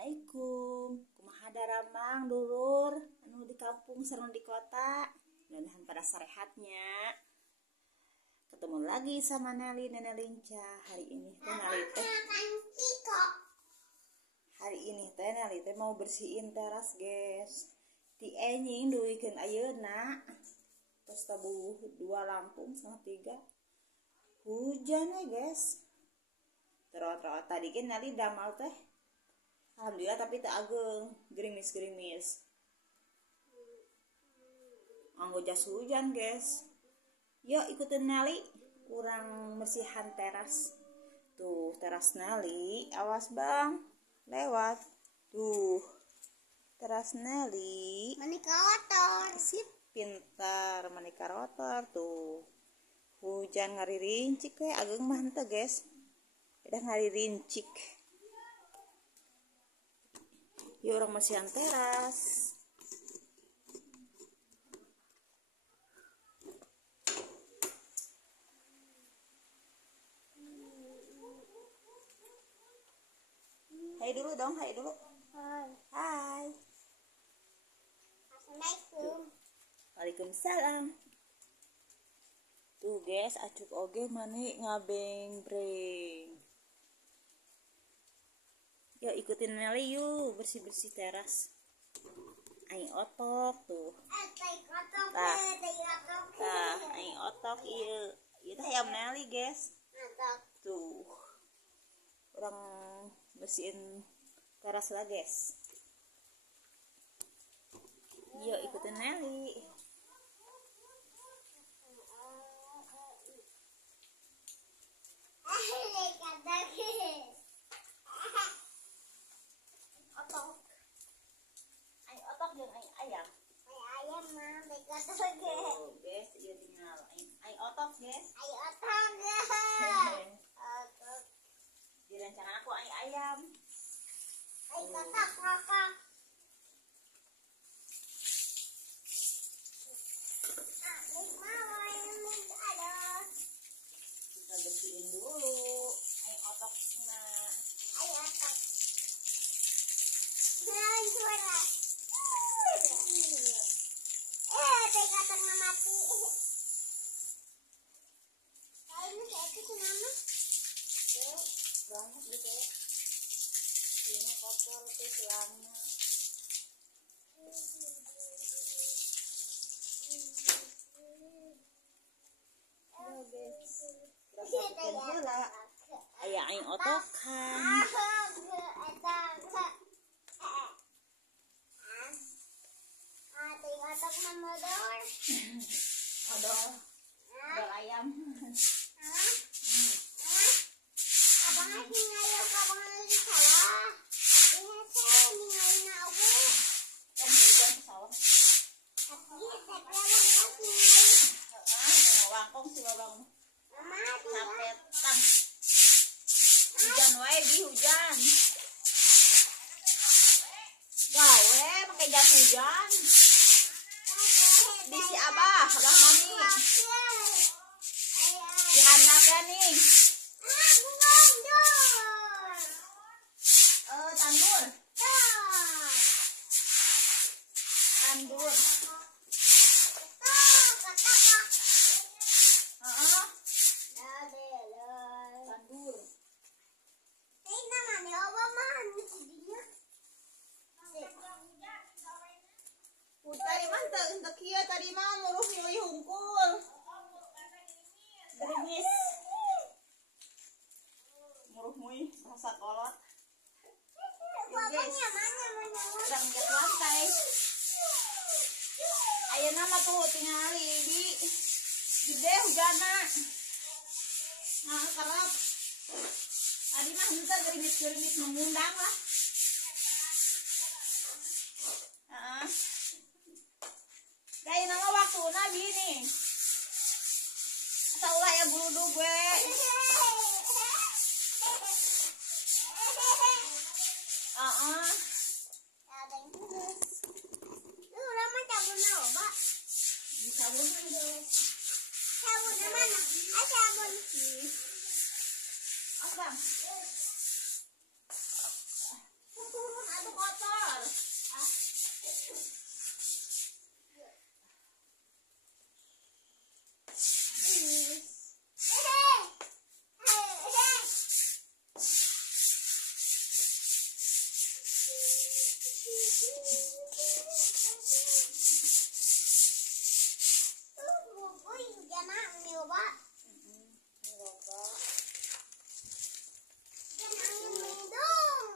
Assalamualaikum. Kumaha daramang dulur anu di kampung sareng di kota. Mudah-mudahan pada sarehatnya. Ketemu lagi sama Nelly, Nenek Linca. Hari ini Nelly teh mau bersihin teras, guys. Ti enying duikeun ayeuna. Tos tabuh 2 Lampung setengah 3. Hujan ya, guys. Terot-terot tadi kan Nelly damal teh. Alhamdulillah tapi tak ageng gerimis-gerimis. Anggo jas hujan, guys. Yuk ikutin Nelly kurang bersihan teras. Tuh teras Nelly, awas bang, lewat. Tuh teras Nelly. Manika kotor. Sip, pintar manika rotor tuh. Hujan ngaririncik we ageng mah henteu, guys. Udah ngaririncik. Yuk orang bersihan teras. Hai dulu dong, hai dulu. Hai. Assalamualaikum. Waalaikumsalam. Tuh guys, acuk oge mani ngabeng-breng. Yuk ikutin Nelly yuk bersih-bersih teras. Aing otok tuh. Aing otok ieu. Ieu teh ayam Nelly, guys. Tuh. Orang bersihin teras lah, guys. Yuk ikutin Nelly. Oh, guys, dia tinggal aing otot, guys. Di rancangan aku aing ayam. Kita bersihin dulu aing ototnya. Banget gitu ya. Ini kotor tuh selama. Ayo guys. Aya aing otokan. Odol ayam. Wangkong sih babang. Capetan. Hujan wae di hujan. Gawe pakai jas hujan. Di si Abah mami. Di handap ya nih. Tandur. Tandur. Tandur. Tadi mah untuk kia tadi mah muruh nyuy hungkul. Gerimis. Muruh muy rasa kolot. Yuk guys. Sedang ngecat lantai. Ayeuna mah tuh tingali di gede hujana. Nah, kerap. Tadi mah henteu gerimis-gerimis mengundang lah. Kayak nama waktu nabi nih. Saulah ya bulu gue. Sabun dulu. Sabun mana? Sabun. Abang. Hujan angin nyoba. Hujan angin mendung.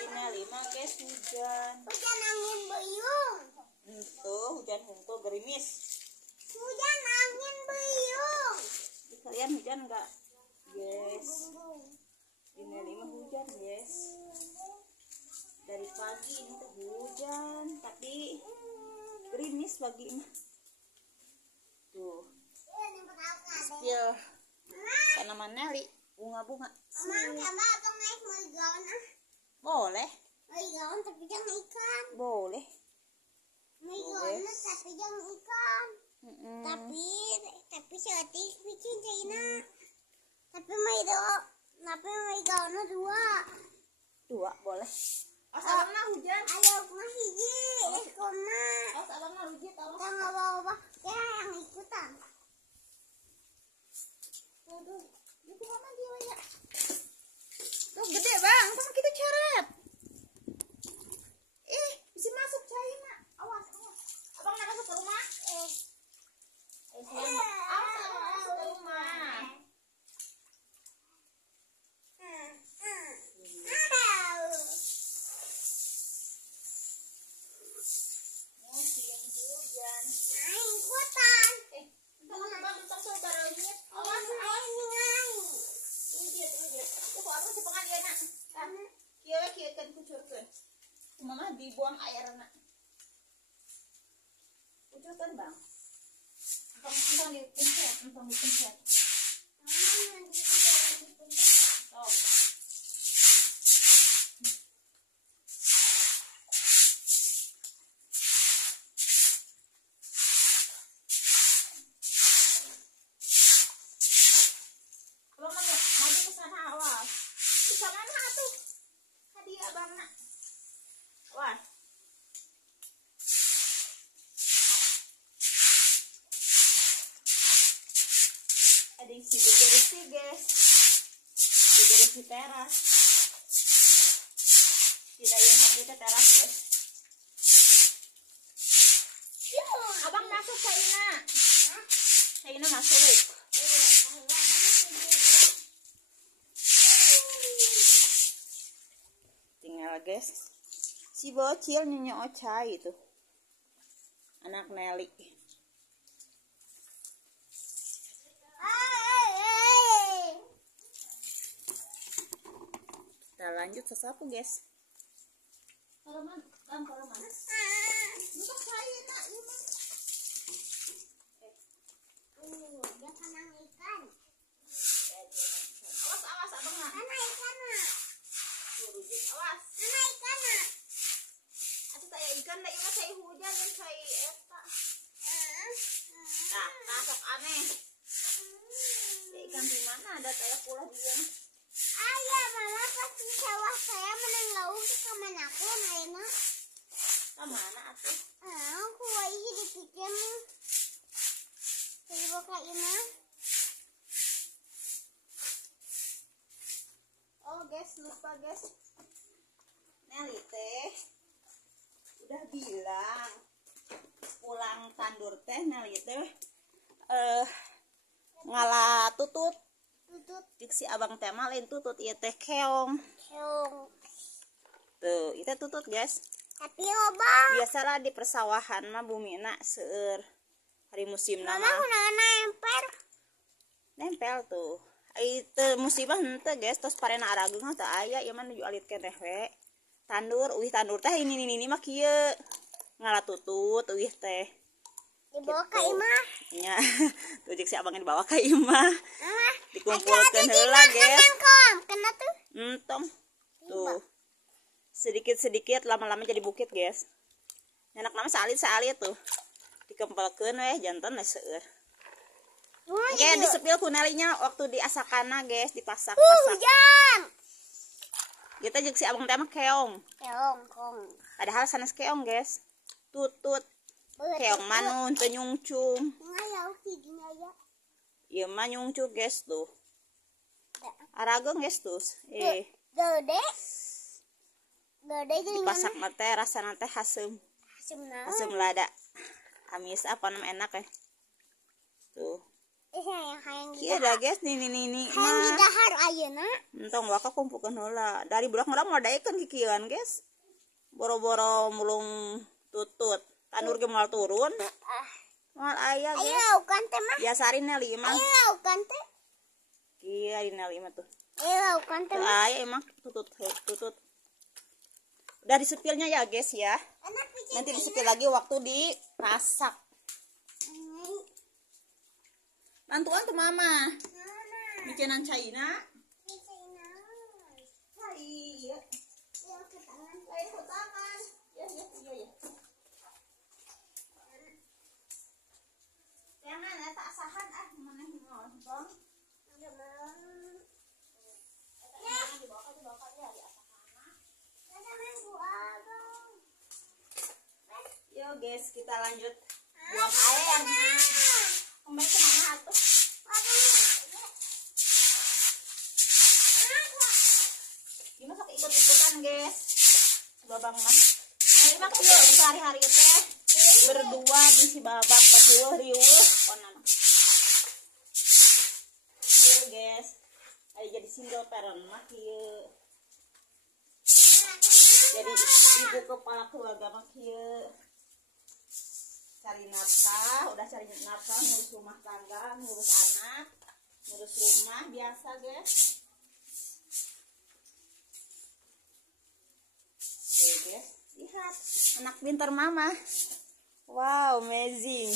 Ini 5 guys hujan. Hujan angin beyung. Tuh hujan hungkul gerimis. Hujan angin beyung. Di kalian hujan enggak? Yes. Ini 5 hujan guys. Dari pagi ini tuh hujan, tapi gerimis pagi mah. Tuh. Spill tanaman Nelly, bunga-bunga. Emang coba atau naik mau gaun ah? Boleh, Mau gaun tapi jangan ikan. boleh. Mau gaun tapi jangan ikan. Mm-mm. Tapi setik bikin China. Tapi mau gaun dua. Boleh. Abangna hujan. Ayo mah hiji, koma. Abangna hujan tahu. Tangga bawa ya yang ikutan. Aduh, itu mama dia ya. Tuh gede bang, sama kita ceret. Bisa masuk China. Awas. Abang nggak masuk ke rumah? Awas, abang masuk ke rumah. Musim hujan. Ikutan. Entah saudaranya. Awas. Kia kan kucurkan. Mama dibuang air nak. Kucurkan bang. Entang dipencet. Oh. Abang maju ke sana awas. Di sana tuh. Hadiah abang nak. Wah. Ada isi bersih guys. Bersih teras. Tidak yang mau kita teras guys. Abang masuk China masuk. Tinggal guys. Si bocil nyonya Ocha itu. Anak Nelly. Kita lanjut sesapu guys. Kalau mana? Bukan saya nak, Dia kanang ikan. Awas abang nak. Kana ikan nak. Rujin awas. Kana ikan nak. Atau saya ikan dah ini saya hujan dan saya eta. Nah, sok aneh. Ya, ikan di mana ada saya pula dia. Ayah, mama pasti sawah saya menang lauk ke mana aku Naina. Kemana atuh? Aku lagi dipikir jadi buka Ina. Oh guys, lupa guys. Nelly teh udah bilang pulang tandur teh Nelly teh ngalah tutut. Dik si abang teh mah lain tutut ieu teh keong. Tuh, itu tutut guys. Tapi loba. Biasalah di persawahan mah bumina seueur hari musim Mama nama. nempel. Nempel tuh. Itu musibah henteu guys, tos parena arageung teh aya ieu mah nuju alit keneh we. Tandur teh ini mah kieu. Ngalah tutut euih teh. Dibawa ke Imah. Nya, tuh si abang dibawa ke Imah. Mama, Dikumpulkeun heula guys. Kena tuh. Entong. Tuh. Sedikit-sedikit lama-lama jadi bukit guys. Nyanak nama salit tuh. Dikempelkeun we janten we seueur. Kayak disepil ku Nelinya waktu di asakana guys, dipasak-pasak. Hujan. Kita jeung si abang teh mah keong. Keong. Padahal sanes keong guys. Tutut. Keong manun teu nyungcung. Ngayau gini aja. Ieu mah nyungcung guys tuh. Arageung guys tuh. Gede. Gede gini Dipasak mate rasana teh hasem. Hasem lada. Amis apa nam enak ya. Tuh. Hayang Kieu da guys nini hayang mah. didahar ayeuna. Entong waka kumpulkeun heula. Dari budak murah modaekeun kikieuan guys. Boro-boro mulung tutut. Tandur ge moal turun. Moal aya Ayo guys. laukan teh mah. Biasa ari Nelly mah. Ayo laukan teh. Kieu ari Nelly mah tuh. Ayo laukan teh Tuh mah. aya emang tutut. Udah disepilnya ya guys ya. Nanti disepil lagi waktu dipasak. Bantuan tuh mama. Bikinan China. Iya. Lain ke tangan. Ya. Jangan ya tak asahan mana mau dong. Yo guys, kita lanjut buang air. Kembali ke mana tuh? Dimasak ikut-ikutan guys. Babang mas. Nah, ini mah kieu sehari-hari teh berdua di si babang pas riuh nama. Kieu guys. Ayo jadi single parent mah kieu. Jadi ibu kepala keluarga mah kieu. Cari nafkah, udah cari nafkah, ngurus rumah tangga, ngurus anak, ngurus rumah biasa guys. Oke guys, lihat anak pintar mama. Wow, amazing.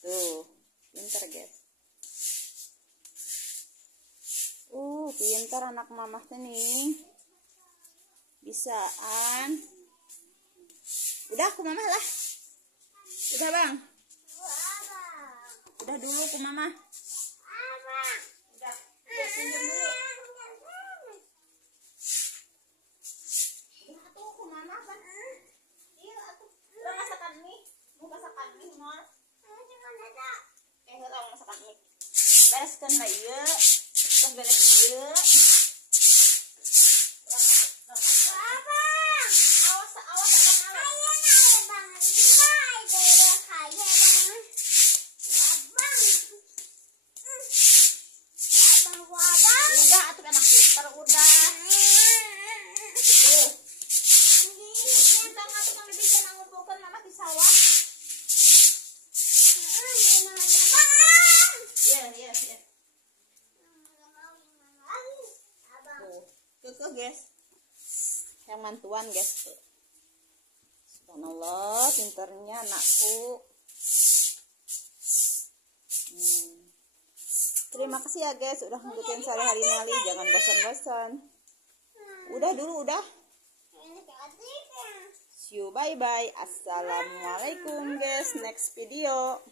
Tuh, pintar guys. Pintar anak mama tuh nih. Bisaan. Udah aku mama lah. Udah bang. Udah dulu aku mama. Udah. Ya, pinjam dulu. Udah tuh aku mama kan. Iya atuh. Udah masakan mie. Mau masakan mie mah. Udah masakan mie. Bereskeun lah ieu. Terus beres ieu. Guys, yang mantuan guys. Subhanallah, pinternya anakku. Terima kasih ya guys, udah ngikutin sehari-hari Nelly. Jangan bosan-bosan. Udah dulu, udah. See you, bye-bye. Assalamualaikum guys, next video.